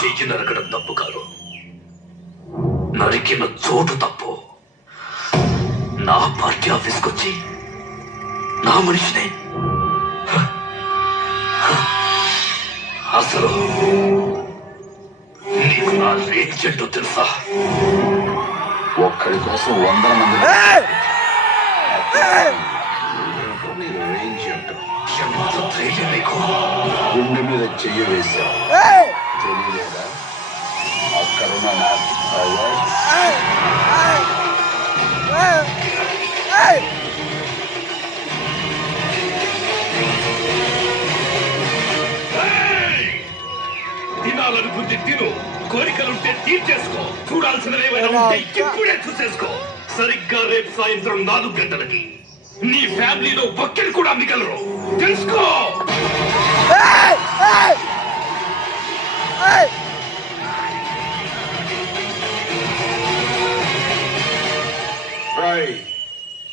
చెయ్యి నరకడం తప్పు కాదు, నరికిన చోటు తప్పు. నా పార్టీ ఆఫీస్కి వచ్చి నా మనిషినే అసలు నీకు నా రేంజ్ ఏంటో తెలుసా? ఒక్కడి కోసం 100 మంది రేంజ్ అంటాం. ఎంత ధైర్యం నీకు? గుండె మీద చెయ్యి వేశావు, తెలియలేదా? అక్కడున్న నా power. తినాలనుకుంటే తిను, కోరికలుంటే తీర్చేసుకో, చూడాల్సినవి ఏమైనా ఉంటే ఇప్పుడే చూసేసుకో. సరిగ్గా రేపు సాయంత్రం 4 గంటలకి నీ ఫ్యామిలీలో ఒక్కరు కూడా మిగలరు, తెలుసుకో.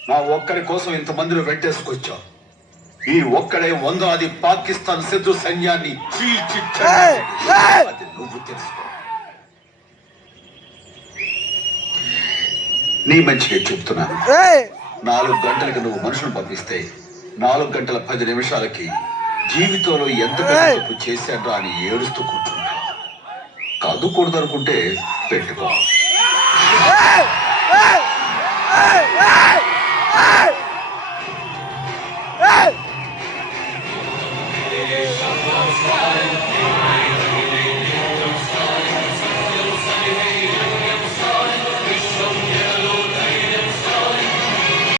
నా ఒక్కడి కోసం ఇంతమందిని వెంటేసుకొచ్చావు. ఈ ఒక్కడే 100 పాకిస్తాన్ శత్రు సైన్యాన్ని చీల్చి అది నువ్వు తెలుసుకో. నీ మంచిగా చెప్తున్నాను. 4 గంటలకి నువ్వు మనుషులు పంపిస్తే 4 గంటల 10 నిమిషాలకి జీవితంలో ఎంత తప్పు చేశాడో అని ఏడుస్తూ కూర్చుంటా. కాదు కూడదనుకుంటే పెట్టుకో.